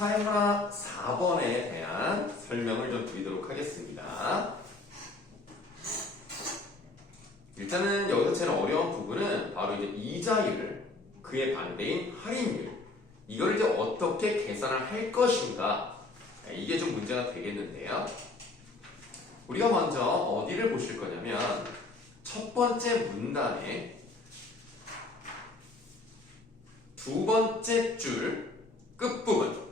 사용하 4번에 대한 설명을 좀 드리도록 하겠습니다. 일단은 여기서 제일 어려운 부분은 바로 이제 이자율, 그에 반대인 할인율, 이걸 이제 어떻게 계산을 할 것인가, 이게 좀 문제가 되겠는데요. 우리가 먼저 어디를 보실 거냐면 첫 번째 문단의 두 번째 줄 끝부분,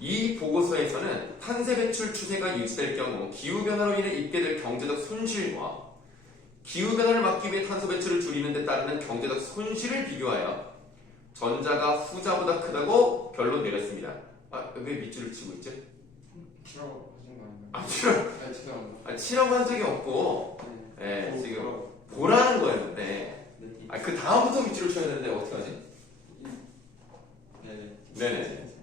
이 보고서에서는 탄소 배출 추세가 유지될 경우 기후변화로 인해 입게 될 경제적 손실과 기후변화를 막기 위해 탄소 배출을 줄이는 데 따르는 경제적 손실을 비교하여 전자가 후자보다 크다고 결론 내렸습니다. 왜 밑줄을 치고 있죠? 치라고 하신 거 아닌가요? 치라고. 죄송합니다. 치라고 한 적이 없고, 네. 지금 보라는 거였는데, 네. 그 다음부터 밑줄을 쳐야 되는데 어떡하지? 네. 네네. 괜찮습니다.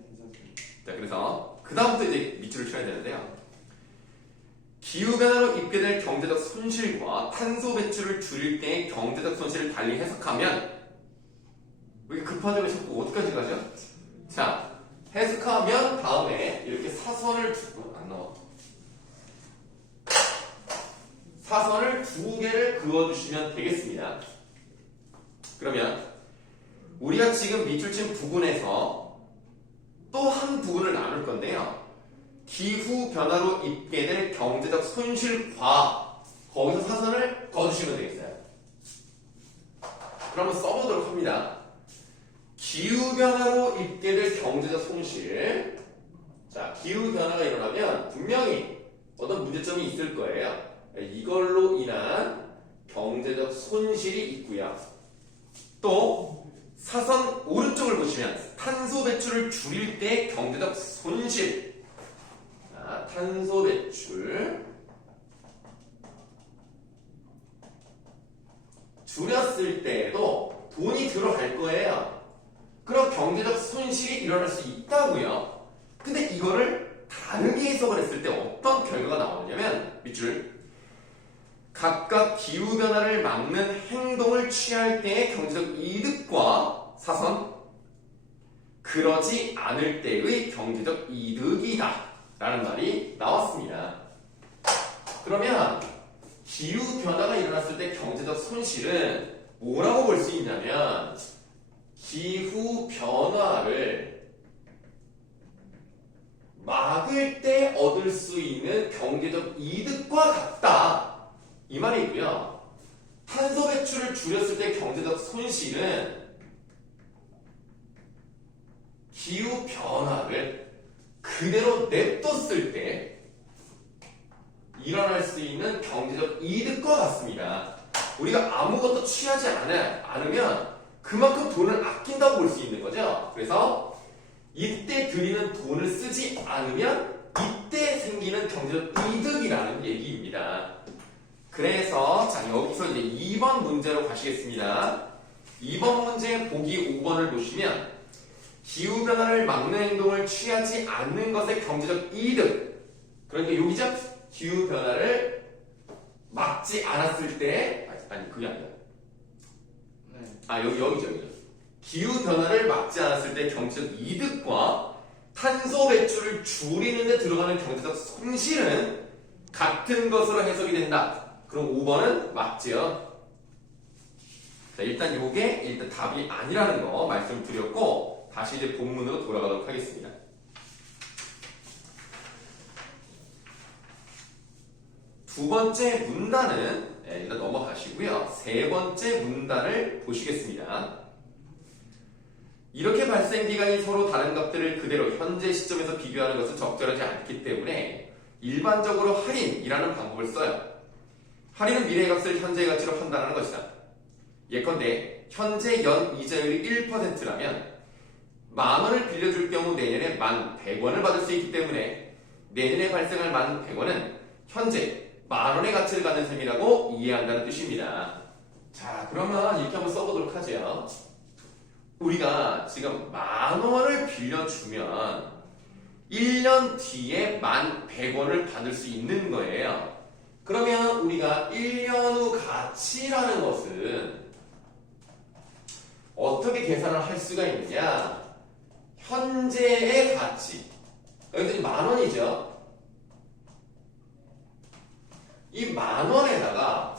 자, 그래서 그 다음부터 이제 밑줄을 쳐야 되는데요. 기후변화로 입게 될 경제적 손실과 탄소 배출을 줄일 때의 경제적 손실을 달리 해석하면, 왜 이렇게 급하게 자꾸 어디까지 가죠? 자, 해석하면 다음에 이렇게 사선을 두고, 안 나와. 사선을 두 개를 그어주시면 되겠습니다. 그러면 우리가 지금 밑줄 친 부분에서 또 한 부분을 나눌 건데요. 기후 변화로 입게 될 경제적 손실과 거기서 사선을 그어주시면 되겠어요. 그럼 한번 써보도록 합니다. 기후 변화로 입게 될 경제적 손실. 자, 기후 변화가 일어나면 분명히 어떤 문제점이 있을 거예요. 이걸로 인한 경제적 손실이 있고요. 또 사선 오른쪽을 보시면 탄소 배출을 줄일 때 경제적 손실. 자, 탄소 배출 줄였을 때에도 돈이 들어갈 거예요. 그럼 경제적 손실이 일어날 수 있다고요. 근데 이거를 다르게 해석을 했을 때 어떤 결과가 나오냐면 밑줄, 각각 기후변화를 막는 행동을 취할 때의 경제적 이득과 사선, 그러지 않을 때의 경제적 이득이다 라는 말이 나왔습니다. 그러면 기후변화가 일어났을 때 경제적 손실은 뭐라고 볼 수 있냐면 기후변화를 막을 때 얻을 수 있는 경제적 이득과 같다, 이 말이고요. 탄소 배출을 줄였을 때 경제적 손실은 기후 변화를 그대로 냅뒀을 때 일어날 수 있는 경제적 이득과 같습니다. 우리가 아무것도 취하지 않으면 그만큼 돈을 아낀다고 볼 수 있는 거죠. 그래서 이때 들이는 돈을 쓰지 않으면 이때 생기는 경제적 이득이라는 얘기입니다. 그래서 자, 여기서 이제 2번 문제로 가시겠습니다. 2번 문제 보기 5번을 보시면 기후변화를 막는 행동을 취하지 않는 것의 경제적 이득, 그러니까 여기죠? 기후변화를 막지 않았을 때, 아니 그게 아니라 여기죠. 기후변화를 막지 않았을 때 경제적 이득과 탄소 배출을 줄이는 데 들어가는 경제적 손실은 같은 것으로 해석이 된다. 그럼 5번은 맞죠? 자, 일단 요게 일단 답이 아니라는 거 말씀드렸고, 다시 이제 본문으로 돌아가도록 하겠습니다. 두 번째 문단은 일단 넘어가시고요. 세 번째 문단을 보시겠습니다. 이렇게 발생 기간이 서로 다른 값들을 그대로 현재 시점에서 비교하는 것은 적절하지 않기 때문에 일반적으로 할인이라는 방법을 써요. 할인은 미래의 값을 현재의 가치로 판단하는 것이다. 예컨대 현재 연 이자율이 1%라면 10,000원을 빌려줄 경우 내년에 1,100원을 받을 수 있기 때문에 내년에 발생할 1,100원은 현재 10,000원의 가치를 갖는 셈이라고 이해한다는 뜻입니다. 자, 그러면 이렇게 한번 써보도록 하죠. 우리가 지금 10,000원을 빌려주면 1년 뒤에 1,100원을 받을 수 있는 거예요. 그러면 우리가 1년 후 가치라는 것은 어떻게 계산을 할 수가 있느냐? 현재의 가치. 여기서 10,000원이죠. 이 10,000원에다가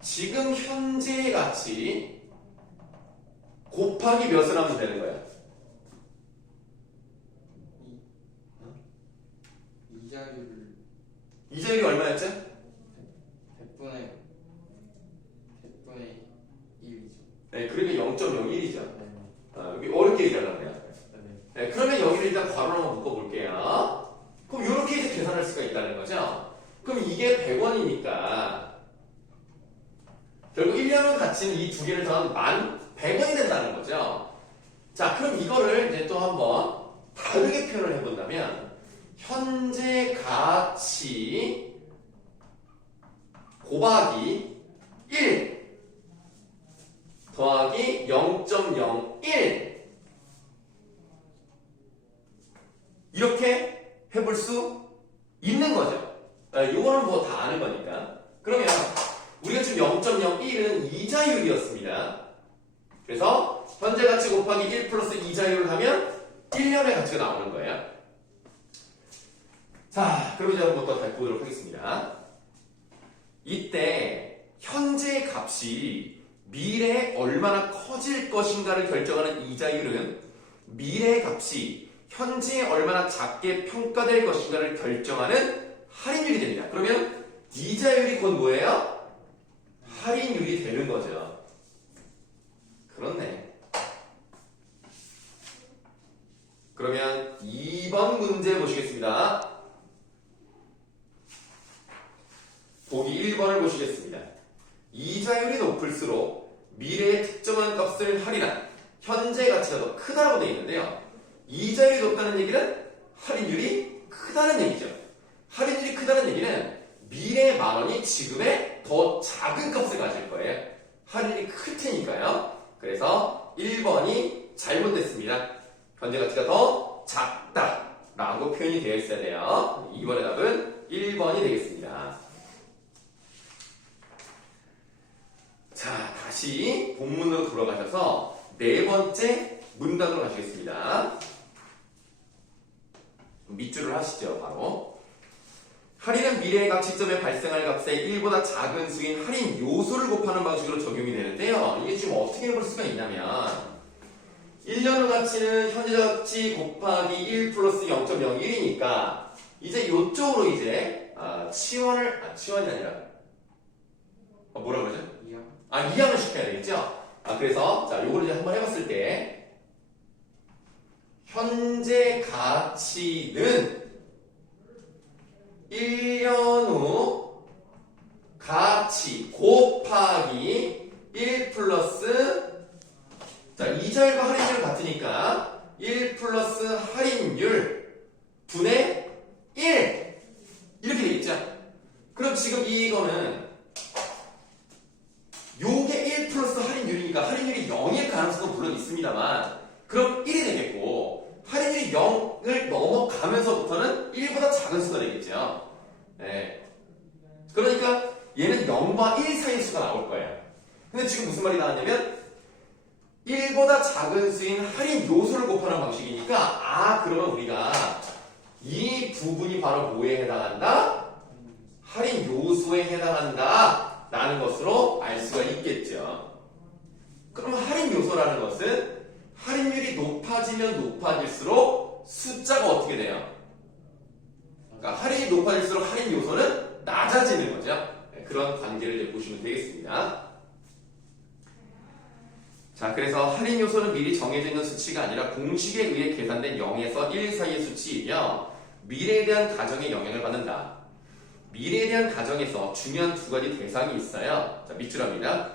지금 현재의 가치 곱하기 몇을 하면 되는 거야? 이자율이 얼마였죠? 100분의 1이죠. 네, 그러면 0.01이죠. 네. 여기 어렵게 얘기하려고 해요. 네. 네, 그러면 여기를 일단 괄호로 한번 묶어볼게요. 그럼 이렇게 이제 계산할 수가 있다는 거죠. 그럼 이게 100원이니까 결국 1년의 가치는 이 두 개를 더하면 1,100원이 된다는 거죠. 자, 그럼 이거를 이제 또 한번 다르게 표현을 해본다면 현재 가치 곱하기 1 더하기 0.01 이렇게 해볼 수 있는 거죠. 이거는 뭐 다 아는 거니까. 그러면 우리가 지금 0.01은 이자율이었습니다. 그래서 현재 가치 곱하기 1 플러스 이자율을 하면 1년의 가치가 나오는 거예요. 자, 그럼 이제 한번 더 다시 보도록 하겠습니다. 이때 현재 값이 미래에 얼마나 커질 것인가를 결정하는 이자율은 미래의 값이 현재에 얼마나 작게 평가될 것인가를 결정하는 할인율이 됩니다. 그러면 이자율이 곧 뭐예요? 할인율이 되는 거죠. 그렇네. 그러면 2번 문제 보시겠습니다. 보기 1번을 보시겠습니다. 이자율이 높을수록 미래의 특정한 값을 할인한 현재 가치가 더 크다라고 되어 있는데요. 이자율이 높다는 얘기는 할인율이 크다는 얘기죠. 할인율이 크다는 얘기는 미래의 10,000원이 지금의 더 작은 값을 가질 거예요. 할인이 클 테니까요. 그래서 1번이 잘못됐습니다. 현재 가치가 더 작다라고 표현이 되어 있어야 돼요. 2번의 답은 1번이 되겠습니다. 자, 다시 본문으로 돌아가셔서 네 번째 문단으로 가시겠습니다. 밑줄을 하시죠, 바로. 할인은 미래의 값 시점에 발생할 값의 1보다 작은 수인 할인 요소를 곱하는 방식으로 적용이 되는데요. 이게 지금 어떻게 해볼 수가 있냐면 1년 후 가치는 현재 가치 곱하기 1 플러스 0.01이니까 이제 이쪽으로 이제 치환이 아니라 뭐라 그러죠? 이항을 시켜야 되겠죠? 그래서 자, 요거를 이제 한번 해봤을 때 현재 가치는 1년 후 가치 곱하기 1 플러스 자, 이자율과 할인율 같으니까 1 플러스 할인율 분의 1 이렇게 되겠죠? 그럼 지금 이거는 요게 1 플러스 할인율이니까 할인율이 0일 가능성도 물론 있습니다만 그럼 1이 되겠고 할인율이 0을 넘어가면서부터는 1보다 작은 수가 되겠죠. 네. 그러니까 얘는 0과 1 사이의 수가 나올 거예요. 근데 지금 무슨 말이 나왔냐면 1보다 작은 수인 할인 요소를 곱하는 방식이니까 그러면 우리가 이 부분이 바로 뭐에 해당한다? 할인 요소에 해당한다 라는 것으로 알 수가 있겠죠. 그럼 할인 요소라는 것은 할인율이 높아지면 높아질수록 숫자가 어떻게 돼요? 그러니까 할인이 높아질수록 할인 요소는 낮아지는 거죠. 그런 관계를 이제 보시면 되겠습니다. 자, 그래서 할인 요소는 미리 정해져 있는 수치가 아니라 공식에 의해 계산된 0에서 1 사이의 수치이며 미래에 대한 가정에 영향을 받는다. 미래에 대한 가정에서 중요한 두 가지 대상이 있어요. 자, 밑줄합니다.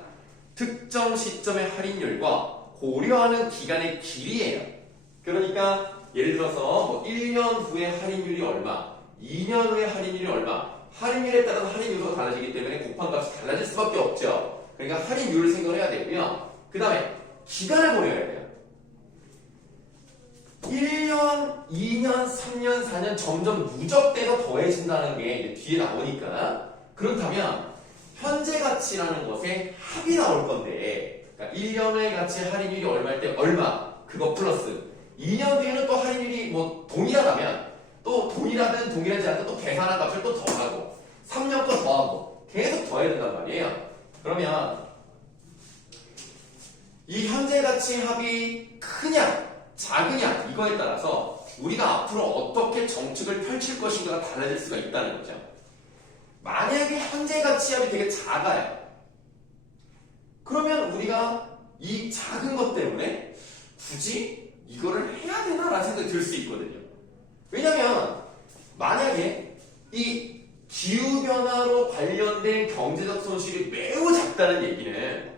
특정 시점의 할인율과 고려하는 기간의 길이에요. 그러니까 예를 들어서 뭐 1년 후에 할인율이 얼마, 2년 후에 할인율이 얼마, 할인율에 따라서 할인 요소가 달라지기 때문에 곱한 값이 달라질 수밖에 없죠. 그러니까 할인율을 생각을 해야 되고요. 그 다음에 기간을 고려해야 돼요. 1년, 2년, 3년, 4년 점점 누적돼서 더해진다는 게 이제 뒤에 나오니까 그렇다면 현재 가치라는 것에 합이 나올 건데 그러니까 1년의 가치 할인율이 얼마일 때 얼마 그거 플러스 2년 뒤에는 또 할인율이 뭐 동일하다면 또 동일하든 동일하지 않든 또 계산한 값을 또 더하고 3년 거 더하고 계속 더해야 된단 말이에요. 그러면 이 현재 가치 합이 크냐 작으냐 이거에 따라서 우리가 앞으로 어떻게 정책을 펼칠 것인가가 달라질 수가 있다는 거죠. 만약에 현재 가치 합이 되게 작아요. 그러면 우리가 이 작은 것 때문에 굳이 이거를 해야 되나라는 생각이 들 수 있거든요. 왜냐면 만약에 이 기후변화로 관련된 경제적 손실이 매우 작다는 얘기는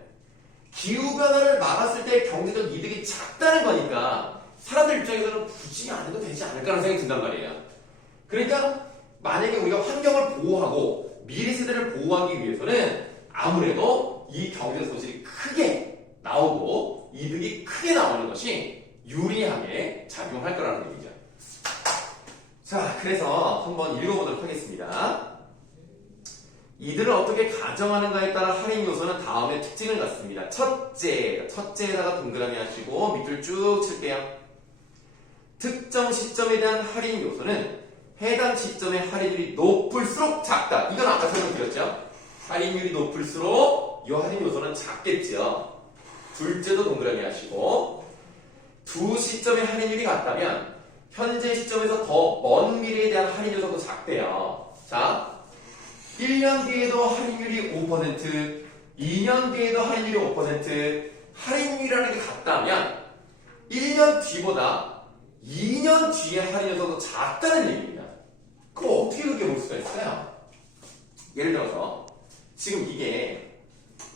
기후변화를 막았을 때 경제적 이득이 작다는 거니까 사람들 입장에서는 굳이 안 해도 되지 않을까라는 생각이 든단 말이에요. 그러니까 만약에 우리가 환경을 보호하고 미래 세대를 보호하기 위해서는 아무래도 이 경제적 손실이 크게 나오고 이득이 크게 나오는 것이 유리하게 작용할 거라는 얘기죠. 자, 그래서 한번 읽어보도록 하겠습니다. 이들을 어떻게 가정하는가에 따라 할인 요소는 다음의 특징을 갖습니다. 첫째에다가 동그라미 하시고 밑줄 쭉 칠게요. 특정 시점에 대한 할인 요소는 해당 시점의 할인율이 높을수록 작다. 이건 아까 설명드렸죠. 할인율이 높을수록 이 할인 요소는 작겠죠. 둘째도 동그라미 하시고 두 시점의 할인율이 같다면 현재 시점에서 더 먼 미래에 대한 할인 요소도 작대요. 자, 1년 뒤에도 할인율이 5%, 2년 뒤에도 할인율이 5%, 할인율이라는 게 같다면 1년 뒤보다 2년 뒤에 할인 요소도 작다는 얘기입니다. 그럼 어떻게 그렇게 볼 수가 있어요? 예를 들어서 지금 이게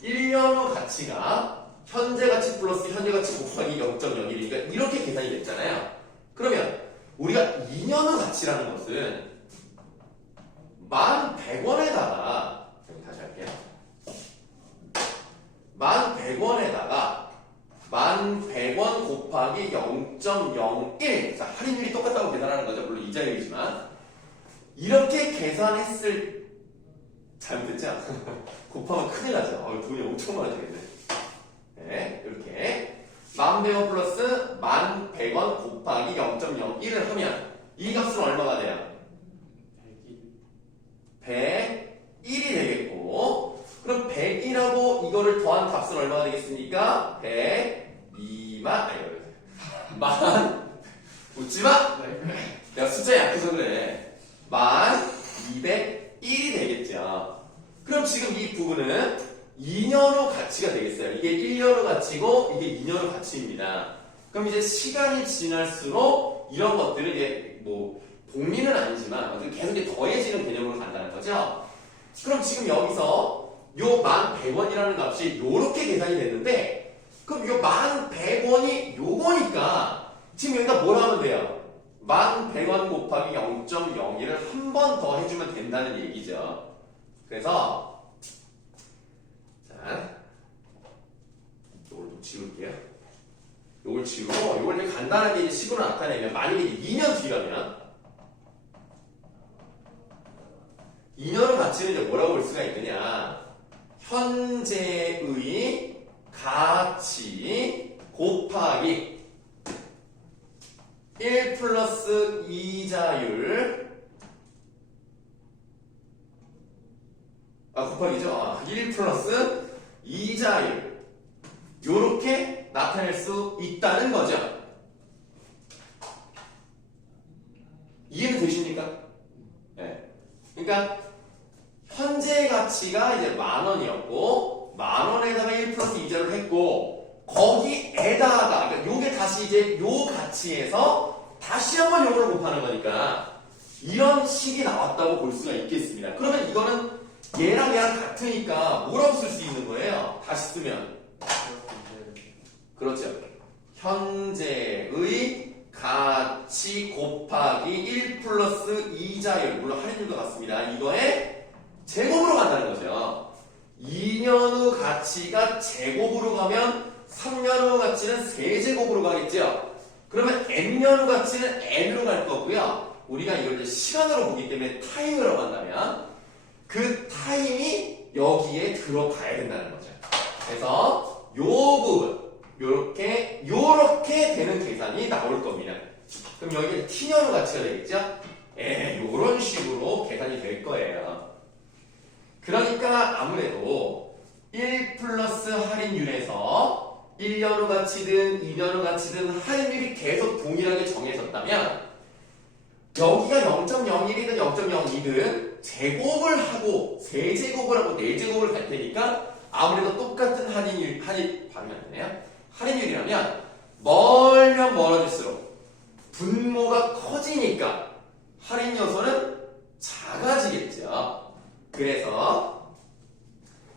1년 후 가치가 현재 가치 플러스 현재 가치 곱하기 0.01이니까 이렇게 계산이 됐잖아요. 그러면 우리가 2년 후 가치라는 것은 11,100원에다가 다시 할게요. 11,100원에다가 11,100원 곱하기 0.01 자, 할인율이 똑같다고 계산하는 거죠. 물론 이자율이지만 이렇게 계산했을 잘못했죠? 곱하면 큰일 나죠. 돈이 엄청 많아지겠네. 네, 이렇게 11,100원 플러스 11,100원 곱하기 0.01을 하면 이 값은 얼마가 돼요? 101이 되겠고 그럼 100이라고 이거를 더한 값은 얼마가 되겠습니까? 102만 웃지마! 내가 숫자 약해서 그래 1201이 되겠죠. 그럼 지금 이 부분은 2년 후 가치가 되겠어요. 이게 1년 후 가치고 이게 2년 후 가치입니다. 그럼 이제 시간이 지날수록 이런 것들은 이제 뭐 복리는 아니지만 계속 이제 더해지는 개념으로 간다는 거죠. 그럼 지금 여기서 요 11,100원이라는 값이 요렇게 계산이 됐는데 그럼 요 11,100원이 요거니까 지금 여기다 뭘 하면 돼요? 11,100원 곱하기 0.01을 한 번 더 해주면 된다는 얘기죠. 그래서 자 요걸 좀 지울게요. 요걸 지우고 요걸 이제 간단하게 이제 식으로 나타내면 만약에 2년 뒤라면 2년의 가치는 이제 뭐라고 볼 수가 있느냐? 현재의 가치 곱하기 1 플러스 이자율 곱하기죠? 1 플러스 이자율 요렇게 나타낼 수 있다는 거죠. 이해는 되십니까? 네. 그러니까 현재 가치가 이제 10,000원이었고 10,000원에다가 1 플러스 이자를 했고 거기에다가 그러니까 요게 다시 이제 요 가치에서 다시 한번 요거를 곱하는 거니까 이런 식이 나왔다고 볼 수가 있겠습니다. 그러면 이거는 얘랑 얘랑 같으니까 뭐라고 쓸 수 있는 거예요? 다시 쓰면 그렇죠. 현재의 가치 곱하기 1 플러스 이자율 물론 할인율도 같습니다. 이거에 제곱으로 간다는 거죠. 2년 후 가치가 제곱으로 가면 3년 후 가치는 세제곱으로 가겠죠. 그러면 n년 후 가치는 n으로 갈 거고요. 우리가 이걸 이제 시간으로 보기 때문에 타임이라고 한다면 그 타임이 여기에 들어가야 된다는 거죠. 그래서 요 부분 요렇게 되는 계산이 나올 겁니다. 가치가 되겠죠? 이런 식으로 계산이 될 거예요. 그러니까 아무래도 1 플러스 할인율에서 1년 후 가치든 2년 후 가치든 할인율이 계속 동일하게 정해졌다면 여기가 0.01이든 0.02든 제곱을 하고 세제곱을 하고 네제곱을 갈 테니까 아무래도 똑같은 발음이 안 되네요. 할인율이라면 멀면 멀어질수록 분모가 커지니까 할인 요소는 작아지겠죠. 그래서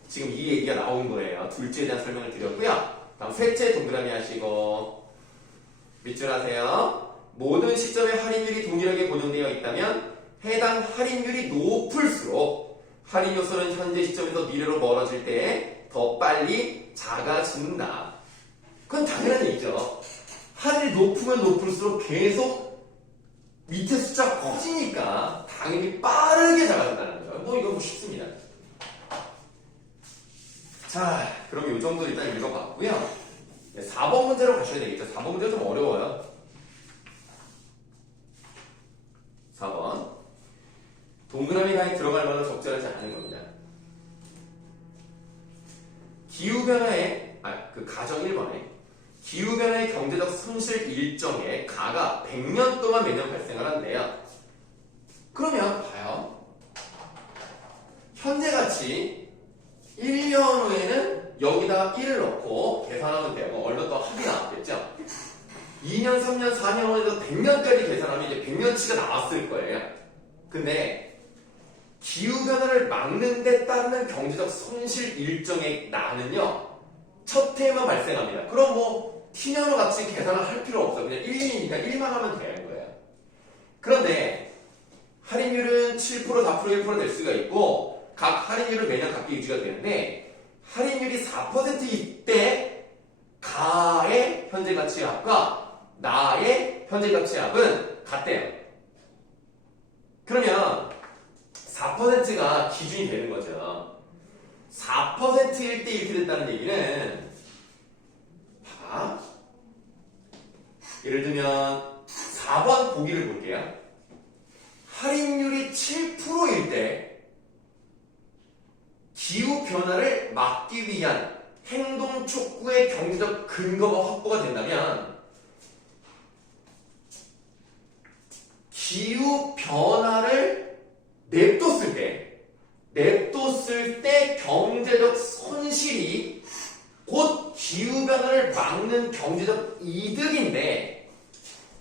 지금 이 얘기가 나온 거예요. 둘째에 대한 설명을 드렸고요. 다음 셋째 동그라미 하시고 밑줄 하세요. 모든 시점에 할인율이 동일하게 고정되어 있다면 해당 할인율이 높을수록 할인 요소는 현재 시점에서 미래로 멀어질 때 더 빨리 작아진다. 그건 당연한 얘기죠. 할인이 높으면 높을수록 계속 밑에 숫자가 커지니까 당연히 빠르게 작아진다는 거죠. 이거 쉽습니다. 자, 그럼 이 정도 일단 읽어봤고요. 4번 문제로 가셔야 되겠죠. 4번 문제가 좀 어려워요. 4번. 동그라미 가에 들어갈 만한 적절하지 않은 겁니다. 기후변화의, 가정 1번에 기후변화의 경제적 손실 일정에 가가 100년 동안 매년 발생을 한대요. 그러면 봐요. 현재 가치 1년 후에는 여기다 1을 넣고 계산하면 돼요. 얼마 더 합이 나왔겠죠? 2년, 3년, 4년 후에서 100년까지 계산하면 이제 100년치가 나왔을 거예요. 근데 기후변화를 막는 데 따르는 경제적 손실 일정의 나는요, 첫 해에만 발생합니다. 그럼 T년으로 같이 계산을 할 필요 없어요. 그냥 1년이니까 1만 하면 되는 거예요. 그런데 할인율은 7%, 4%, 1% 될 수가 있고 각 할인율은 매년 각기 유지가 되는데 할인율이 4%일 때 가의 현재 가치 합과 나의 현재 가치 합은 같대요. 그러면 4%가 기준이 되는 거죠. 4%일 때 이렇게 됐다는 얘기는 예를 들면 4번 보기를 볼게요. 할인율이 7%일 때 기후변화를 막기 위한 행동 촉구의 경제적 근거가 확보가 된다면 기후변화를 냅뒀을 때 경제적 손실이 곧 기후변화를 막는 경제적 이득인데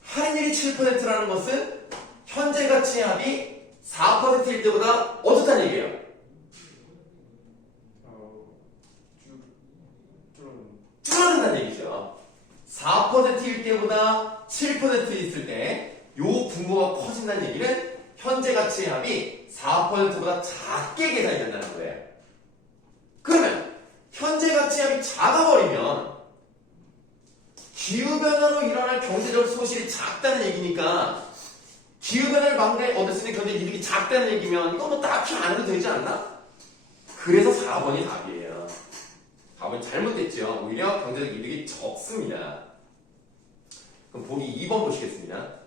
할인율이 7%라는 것은 현재 가치 합이 4%일 때보다 어떻다는 얘기예요? 줄어든다는 얘기죠. 4%일 때보다 7% 있을 때 요 분모가 커진다는 얘기는 현재 가치의 합이 4%보다 작게 계산이 된다는 거예요. 그러면 현재 가치 합이 작아버리면 기후변화로 일어날 경제적 손실이 작다는 얘기니까 기후변화를 막는데 얻을 수 있는 경제 이득이 작다는 얘기면 이거 딱히 안 해도 되지 않나? 그래서 4번이 답이에요. 4번이 잘못됐죠. 오히려 경제적 이득이 적습니다. 그럼 보기 2번 보시겠습니다.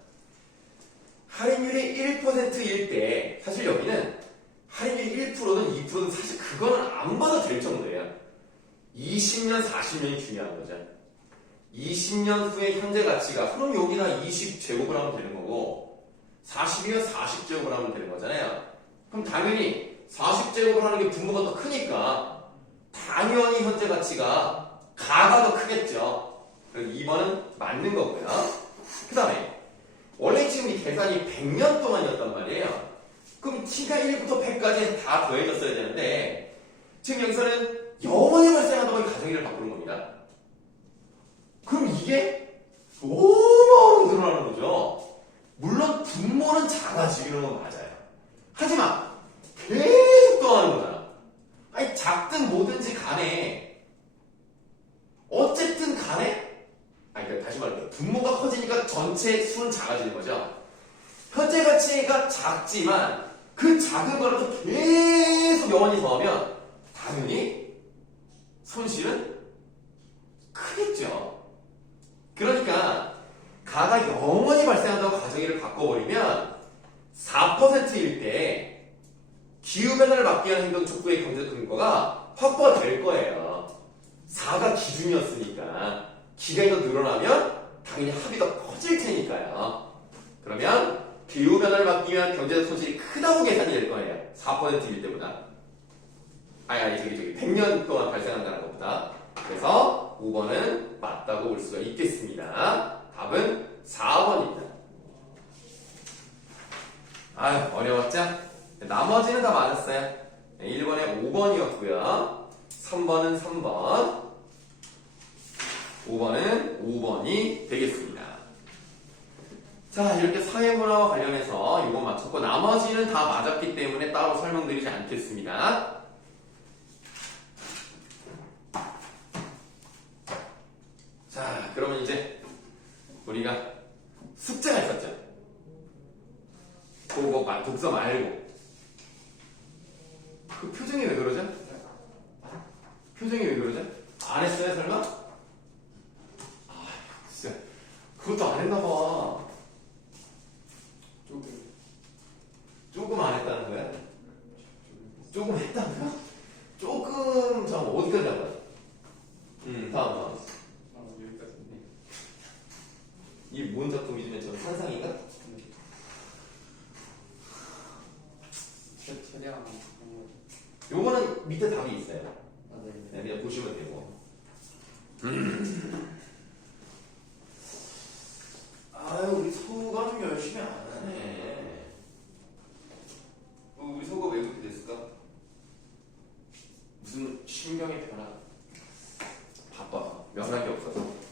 할인율이 1%일 때 사실 여기는 할인율이 1%든 2%든 사실 그거는 안 봐도 될 정도예요. 20년, 40년이 중요한 거죠. 20년 후의 현재 가치가 그럼 여기다 20제곱을 하면 되는 거고 40이면 40제곱을 하면 되는 거잖아요. 그럼 당연히 40제곱을 하는 게 분모가 더 크니까 당연히 현재 가치가 가가 더 크겠죠. 그래서 2번은 맞는 거고요. 그 다음에 원래 지금 이 계산이 100년 동안이었단 말이에요. 그럼 t가 1부터 100까지 다 더해졌어야 되는데 지금 여기서는 영원히 발생한다고 이 가정의를 바꾸는 겁니다. 그럼 이게 너무 늘어나는 거죠. 물론 분모는 작아지는 건 맞아요. 하지만 계속 더하는 거잖아. 아니 작든 뭐든지 간에 어쨌든 간에 그러니까 다시 말할게요. 분모가 커지니까 전체 수는 작아지는 거죠. 현재 가치가 작지만 그 작은 거라도 계속 영원히 더하면 당연히 손실은 크겠죠. 그러니까 가가 영원히 발생한다고 가정의를 바꿔버리면 4가 기준이었으니까 기가 더 늘어나면 당연히 합이 더 커질 테니까요. 그러면 기후 변화를 막기 위한 경제적 손실이 크다고 계산이 될 거예요. 4%일 때보다. 아니, 저기 100년 동안 발생한다는 것보다. 그래서 5번은 맞다고 볼 수가 있겠습니다. 답은 4번입니다. 아유, 어려웠죠? 나머지는 다 맞았어요. 1번에 5번이었고요. 3번은 3번. 5번은 5번이 되겠습니다. 자, 이렇게 사회문화와 관련해서 이거 맞췄고 나머지는 다 맞았기 때문에 따로 설명드리지 않겠습니다. 자, 그러면 이제 우리가 숙제가 있었죠. 그거 독서 말고. 그 표정이 왜 그러죠? 표정이 왜 그러죠? 안 했어요, 설마? 아, 진짜. 그것도 안 했나봐. 조금 안 했다는 거야? 조금 했다고요? 조금, 잠깐, 어디까지 한 거야? 다음. 여기까지인데. 이 뭔 작품이지? 저 산상인가? 최대한 요거는 밑에 답이 있어요. 네. 네, 그냥 보시면 되고. 아유, 우리 서우가 좀 열심히 안 하네. 우리 서우가 왜 그렇게 됐을까? 무슨 신경의 변화? 바빠. 면학이 없어서.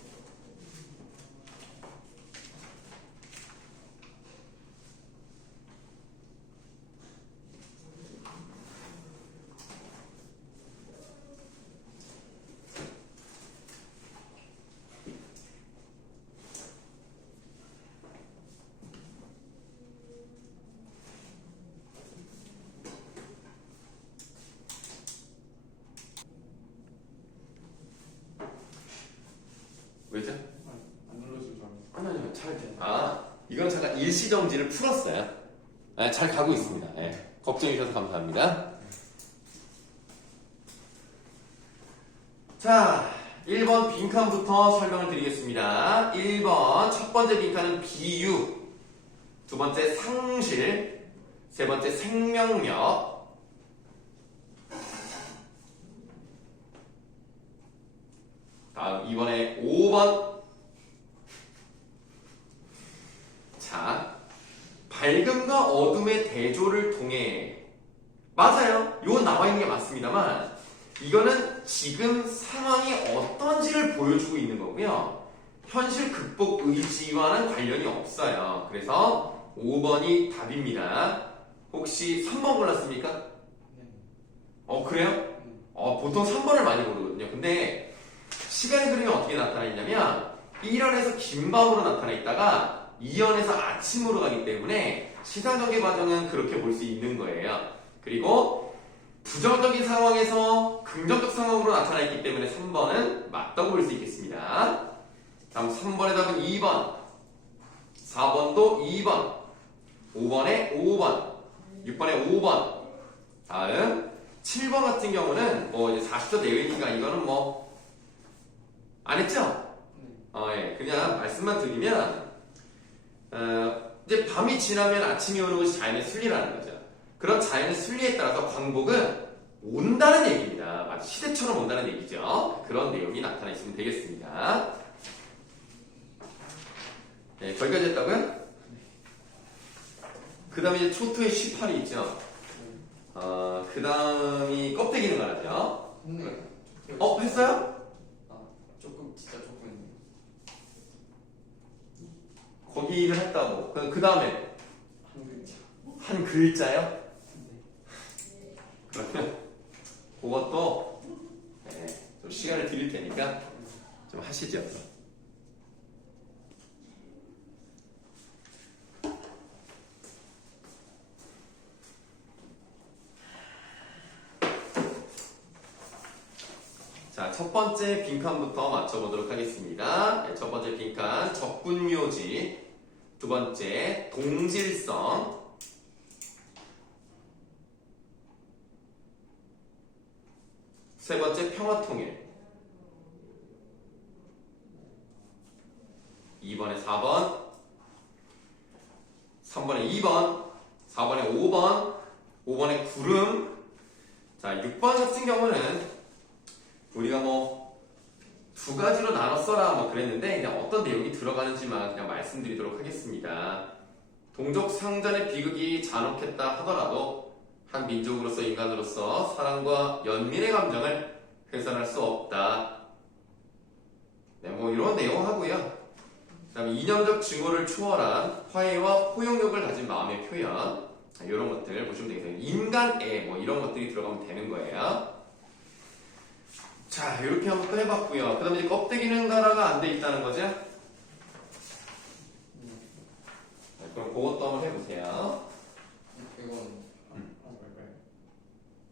왜죠? 안 눌러줄 줄 알았어. 아니요, 잘 돼. 이건 잠깐 일시정지를 풀었어요. 네, 잘 가고 있습니다. 네, 걱정해주셔서 감사합니다. 자, 1번 빈칸부터 설명을 드리겠습니다. 1번 첫 번째 빈칸은 비유, 두 번째 상실, 세 번째 생명력, 다음 2번에 5번. 자, 밝음과 어둠의 대조를 통해. 맞아요. 이건 나와 있는 게 맞습니다만 이거는 지금 상황이 어떤지를 보여주고 있는 거고요. 현실 극복 의지와는 관련이 없어요. 그래서 5번이 답입니다. 혹시 3번 골랐습니까? 그래요? 보통 3번을 많이 고르거든요. 근데 시간의 흐름이 어떻게 나타나냐면 1원에서 긴 밤으로 나타나 있다가 2원에서 아침으로 가기 때문에 시상전개 과정은 그렇게 볼 수 있는 거예요. 그리고 부정적인 상황에서 긍정적 상황으로 나타나 있기 때문에 3번은 맞다고 볼 수 있겠습니다. 다음 3번의 답은 2번, 4번도 2번, 5번에 5번, 6번에 5번. 다음 7번 같은 경우는 뭐 이제 40초 내외니까 이거는 뭐 안 했죠? 예, 그냥 말씀만 드리면 이제 밤이 지나면 아침이 오는 것이 자연의 순리라는 거죠. 그런 자연의 순리에 따라서 광복은 온다는 얘기입니다. 마치 시대처럼 온다는 얘기죠. 그런 내용이 나타나 있으면 되겠습니다. 네, 거기까지 했다고요? 그 다음에 이제 초토의 18이 있죠. 그 다음이 껍데기는 말하죠. 했어요? 조금 진짜 조금. 거기를 했다고. 그 다음에 한 글자. 한 글자요? 그러면 그것도 좀 시간을 드릴 테니까 좀 하시죠. 자, 첫 번째 빈칸부터 맞춰보도록 하겠습니다. 네, 첫 번째 빈칸 적분묘지, 두 번째 동질성, 세 번째 평화통일, 2번에 4번, 3번에 2번, 4번에 5번, 5번에 구름. 자, 6번 같은 경우는 우리가 뭐 두 가지로 나눠 써라 뭐 그랬는데 그냥 어떤 내용이 들어가는지만 그냥 말씀드리도록 하겠습니다. 동족 상잔의 비극이 잔혹했다 하더라도 한 민족으로서 인간으로서 사랑과 연민의 감정을 훼손할 수 없다. 네, 뭐 이런 내용 하고요. 그다음에 이념적 증오를 초월한 화해와 포용력을 가진 마음의 표현, 이런 것들 보시면 되겠어요. 인간애 뭐 이런 것들이 들어가면 되는 거예요. 자, 이렇게 한번 또 해봤고요. 그 다음에 이제 껍데기는 가라가 안 돼 있다는 거죠? 네, 그럼 그것도 한번 해보세요. 이건 하지 말까요?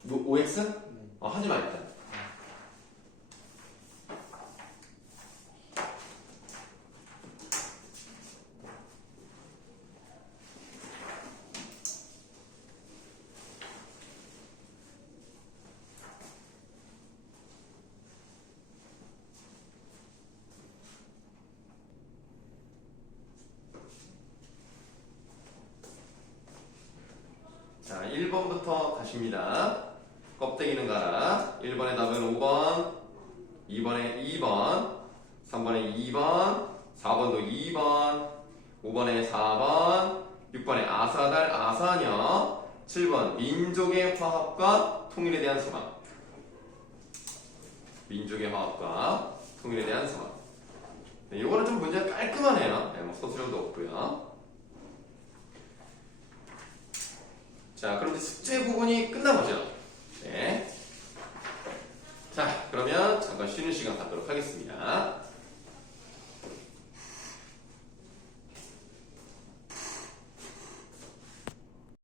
뭐, OX? 네. 하지 마, 일단. 자, 1번부터 가십니다. 껍데기는 가라. 1번의 답은 5번, 2번에 2번, 3번에 2번, 4번도 2번, 5번에 4번, 6번에 아사달, 아사녀, 7번 민족의 화합과 통일에 대한 소망. 민족의 화합과 통일에 대한 소망. 네, 이거는 좀 문제가 깔끔하네요. 네, 뭐 소수령도 없고요. 자, 그럼 이제 숙제 부분이 끝난 거죠. 네. 자, 그러면 잠깐 쉬는 시간 갖도록 하겠습니다.